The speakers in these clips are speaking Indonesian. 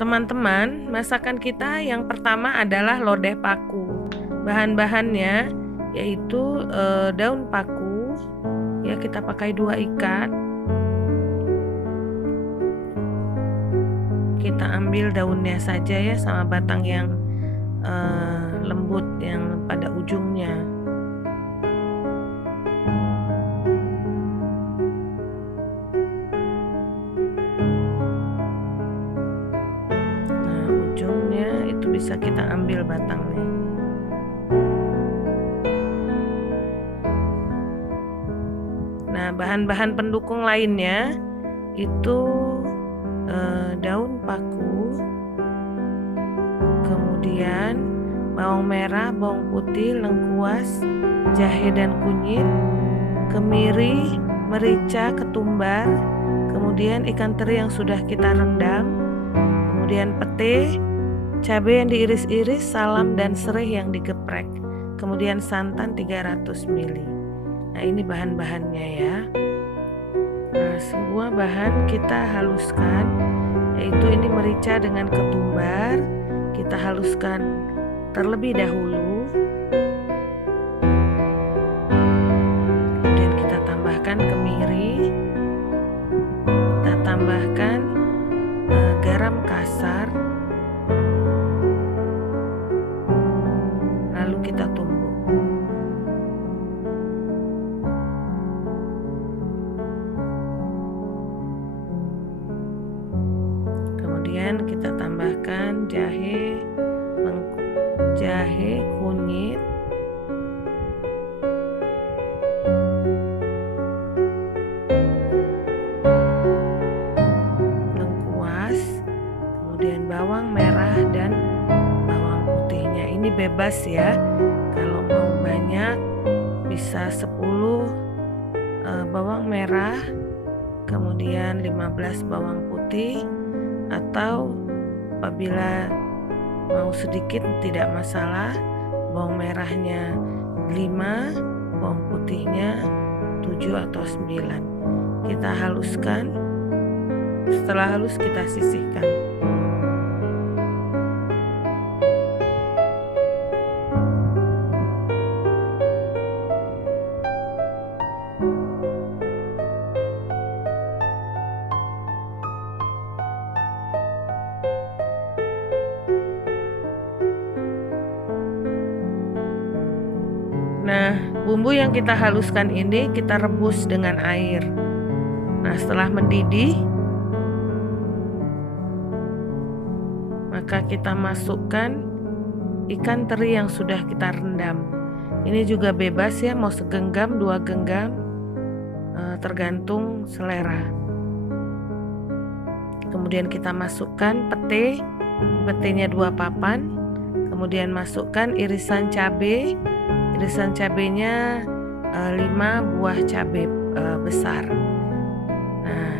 Teman-teman, masakan kita yang pertama adalah lodeh paku. Bahan-bahannya yaitu daun paku, ya kita pakai 2 ikat. Kita ambil daunnya saja ya, sama batang yang lembut yang pada ujungnya. Bisa kita ambil batangnya. Nah, bahan-bahan pendukung lainnya itu daun paku, kemudian bawang merah, bawang putih, lengkuas, jahe dan kunyit, kemiri, merica, ketumbar, kemudian ikan teri yang sudah kita rendam, kemudian pete, cabai yang diiris-iris, salam dan serai yang digeprek, kemudian santan 300 ml. Nah, ini bahan-bahannya ya. Nah, semua bahan kita haluskan, yaitu ini merica dengan ketumbar, kita haluskan terlebih dahulu. Kemudian kita tambahkan kemiri, kita tambahkan garam kasar, kita tumbuk. Kemudian kita tambahkan jahe, kunyit, lengkuas, kemudian bawang merah dan bawang putihnya. Ini bebas ya. Kalau mau banyak bisa 10 bawang merah, kemudian 15 bawang putih, atau apabila mau sedikit tidak masalah, bawang merahnya 5, bawang putihnya 7 atau 9. Kita haluskan. Setelah halus kita sisihkan. Nah, bumbu yang kita haluskan ini kita rebus dengan air. Nah, setelah mendidih, maka kita masukkan ikan teri yang sudah kita rendam. Ini juga bebas ya, mau segenggam, 2 genggam, tergantung selera. Kemudian kita masukkan petenya 2 papan. Kemudian masukkan irisan cabai. Irisan cabenya 5 buah cabai besar. Nah,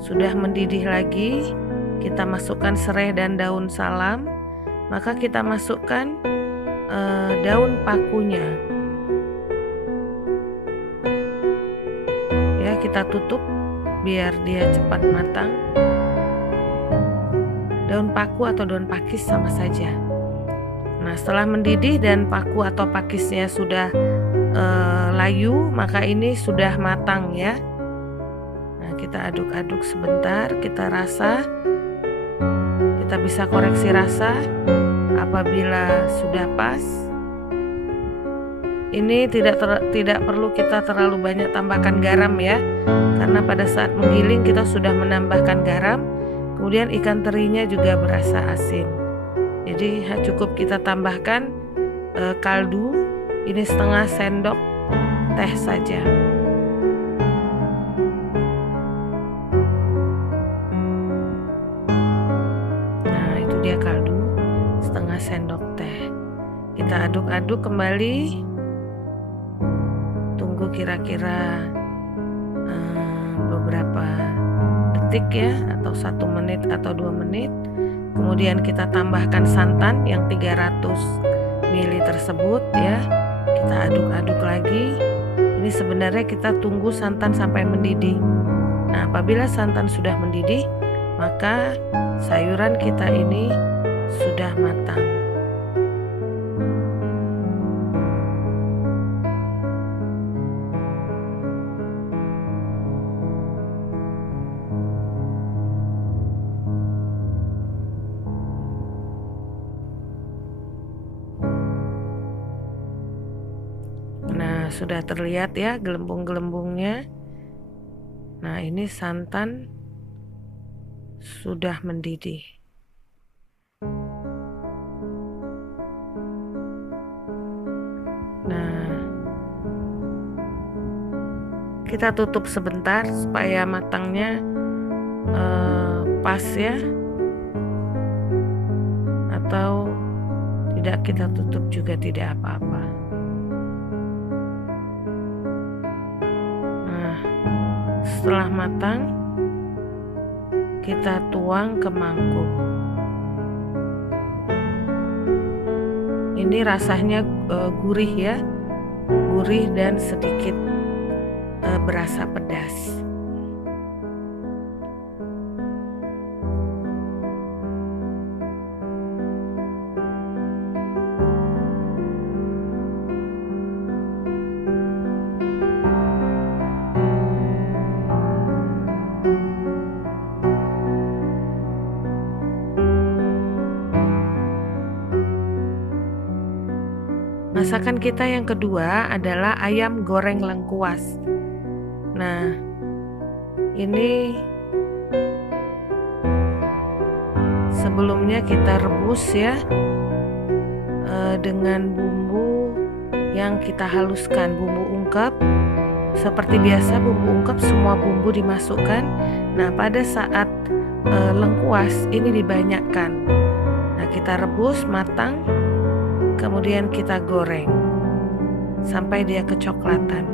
sudah mendidih lagi, kita masukkan serai dan daun salam. Maka kita masukkan daun pakunya. Ya, kita tutup biar dia cepat matang. Daun paku atau daun pakis sama saja. Nah, setelah mendidih dan paku atau pakisnya sudah layu, maka ini sudah matang ya. Nah, kita aduk-aduk sebentar, kita rasa, kita bisa koreksi rasa apabila sudah pas. Ini tidak perlu kita terlalu banyak tambahkan garam ya, karena pada saat menggiling kita sudah menambahkan garam. Kemudian ikan terinya juga berasa asin. Jadi cukup kita tambahkan kaldu, ini setengah sendok teh saja. Nah, itu dia kaldu, setengah sendok teh. Kita aduk-aduk kembali. Tunggu kira-kira beberapa detik ya, atau 1 menit atau 2 menit. Kemudian kita tambahkan santan yang 300 ml tersebut ya. Kita aduk-aduk lagi. Ini sebenarnya kita tunggu santan sampai mendidih. Nah, apabila santan sudah mendidih, maka sayuran kita ini sudah matang. Nah, sudah terlihat ya gelembung-gelembungnya. Nah, ini santan sudah mendidih. Nah, kita tutup sebentar supaya matangnya pas ya. Atau tidak kita tutup juga tidak apa-apa. Nah, setelah matang, kita tuang ke mangkuk. Ini rasanya gurih ya, gurih dan sedikit berasa pedas. Masakan kita yang kedua adalah ayam goreng lengkuas. Nah, ini sebelumnya kita rebus ya dengan bumbu yang kita haluskan, bumbu ungkep. Seperti biasa bumbu ungkep semua bumbu dimasukkan. Nah, pada saat lengkuas ini dibanyakkan. Nah, kita rebus matang. Kemudian kita goreng sampai dia kecoklatan.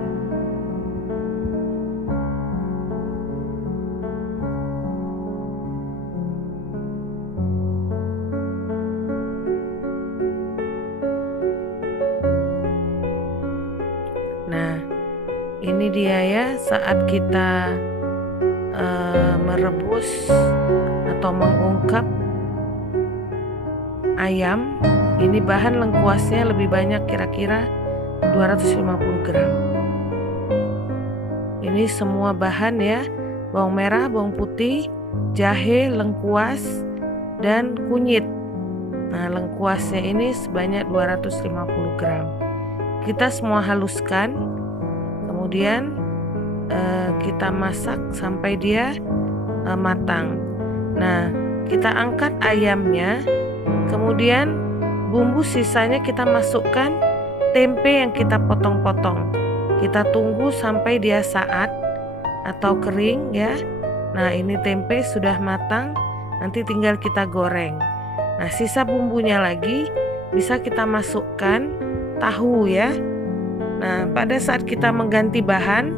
Nah, ini dia ya saat kita merebus atau mengungkep ayam. Ini bahan lengkuasnya lebih banyak, kira-kira 250 gram. Ini semua bahan ya, bawang merah, bawang putih, jahe, lengkuas, dan kunyit. Nah, lengkuasnya ini sebanyak 250 gram. Kita semua haluskan, kemudian kita masak sampai dia matang. Nah, kita angkat ayamnya, kemudian bumbu sisanya kita masukkan tempe yang kita potong-potong. Kita tunggu sampai dia saat atau kering ya. Nah, ini tempe sudah matang, nanti tinggal kita goreng. Nah, sisa bumbunya lagi bisa kita masukkan tahu ya. Nah, pada saat kita mengganti bahan,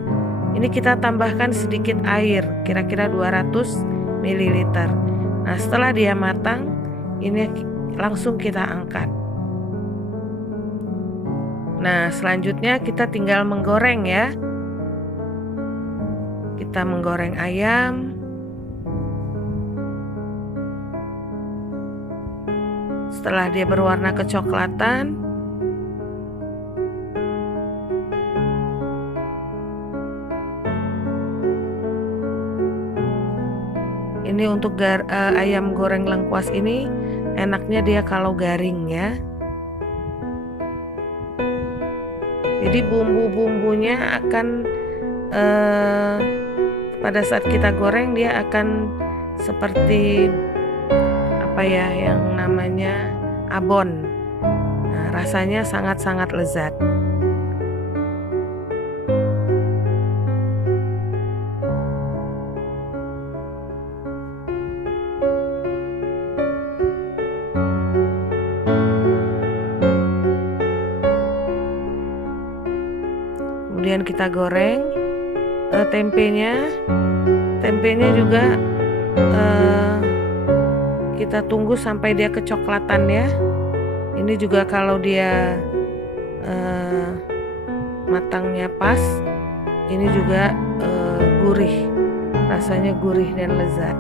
ini kita tambahkan sedikit air, kira-kira 200 ml. Nah, setelah dia matang, ini langsung kita angkat. Nah, selanjutnya kita tinggal menggoreng ya. Kita menggoreng ayam. Setelah dia berwarna kecoklatan, ini untuk ayam goreng lengkuas ini enaknya dia kalau garing ya. Jadi bumbu-bumbunya akan pada saat kita goreng dia akan seperti apa ya yang namanya abon. Nah, rasanya sangat-sangat lezat. Kemudian kita goreng tempenya juga kita tunggu sampai dia kecoklatan ya. Ini juga kalau dia matangnya pas, ini juga gurih, rasanya gurih dan lezat.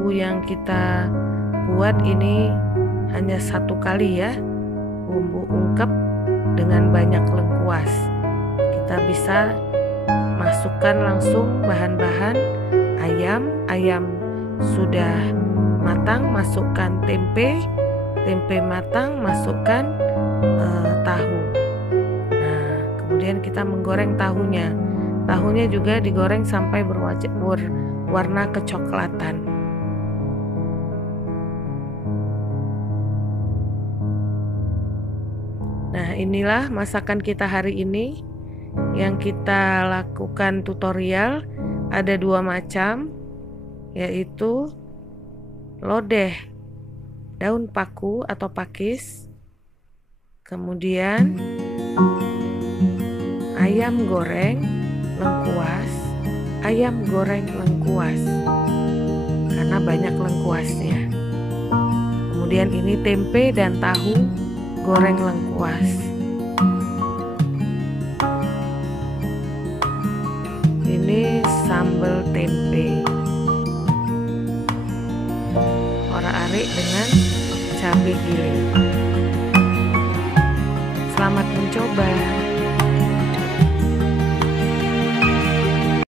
bumbu yang kita buat ini hanya satu kali ya, bumbu ungkep dengan banyak lengkuas. Kita bisa masukkan langsung bahan-bahan ayam sudah matang, masukkan tempe matang, masukkan tahu. Nah, kemudian kita menggoreng tahunya juga digoreng sampai berwarna kecoklatan. Nah, inilah masakan kita hari ini yang kita lakukan tutorial. Ada 2 macam, yaitu lodeh daun paku atau pakis, kemudian ayam goreng lengkuas, karena banyak lengkuasnya. Kemudian ini tempe dan tahu goreng lengkuas. Ini sambal tempe orak-arik dengan cabai giling. Selamat mencoba.